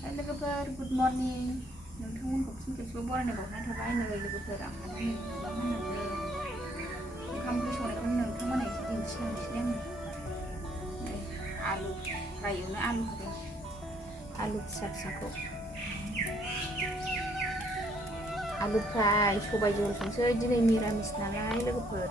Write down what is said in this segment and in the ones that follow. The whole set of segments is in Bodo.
Hai लोगोफोर गुड मर्निं नोंथांमोनखौ फिन खेबसेबाव बरायनाय बावनाय थाबाय नै लोगोफोर आं माने मा होननांगौ ओंखाम ओंख्रि संनायखौ नोंथांमोना एसे दिन्थिलांनोसै आङो नै आलु फ्राय एवनो आलु होदों आलु फिसा फिसाखौ आलु फ्राय सबाय जहल संसै दिनै मिरामिस नालाय लोगोफोर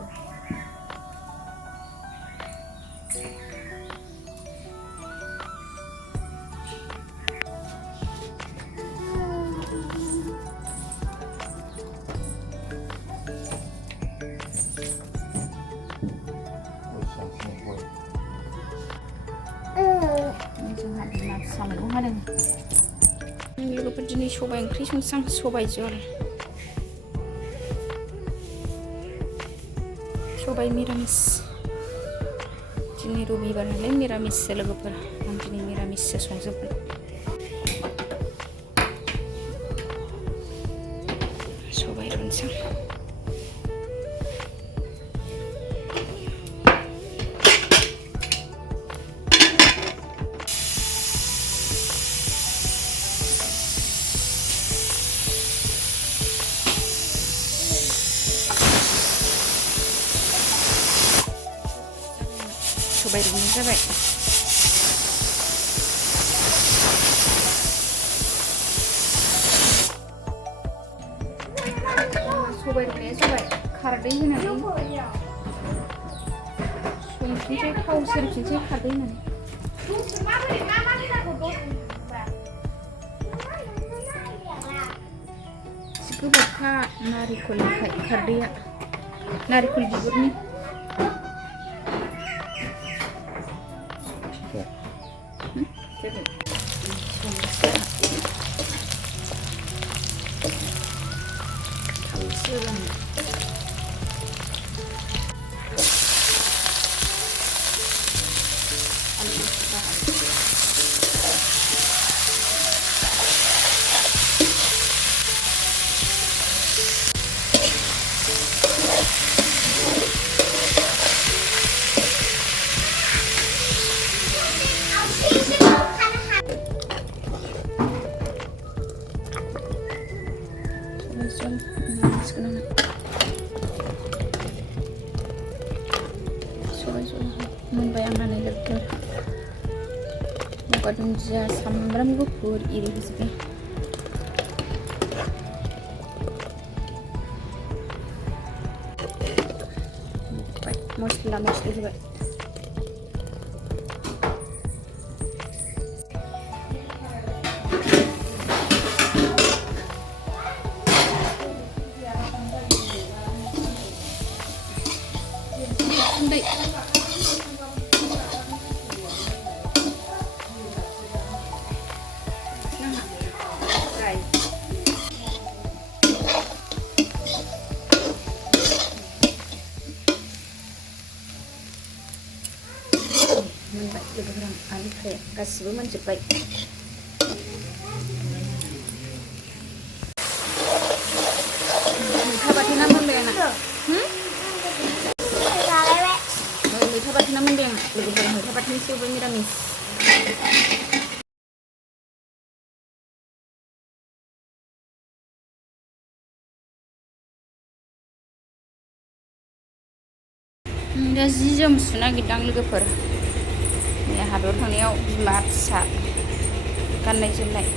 जोंहा बिमा फिसा मैगं हादों लोगोफोर दिनै सबाय ओंख्रि संसां सबाय जहल सबाय मिरामिस दिनै रबिबार नालाय मिरामिससो लोगोफोर आं दिनै मिरामिससो संजोबगोन सबाय रुनसां सबाय रुनाय जाबाय सबाय रुनाया जाबाय खारदै होनानै संफिनसै थाव सेरफिनसै खारदै होनानै गोबाबखा नारिखलनिफ्राय खारदैया नारिखल बिगुरनि मोनबाय आंना नै लोगोफोर गंगार दुन्दिया सामब्राम गुफुर एरि होजोब्बाय मस्ला मस्लि होबाय उन्दै मोनबाय लोगोफोर आलु फ्राय गासिबो मोनजोब्बाय मैथा बाथोना मोनबाय आंना मैथा बाथोना मोनबाय आंना लोगोफोर मैथा बाथोनसो एवबाय मिरामिस दा जि जोम सुनो नागिरदां लोगोफोर हाबायाव थांनायाव बिमा फिसा गाननाय जोमनाय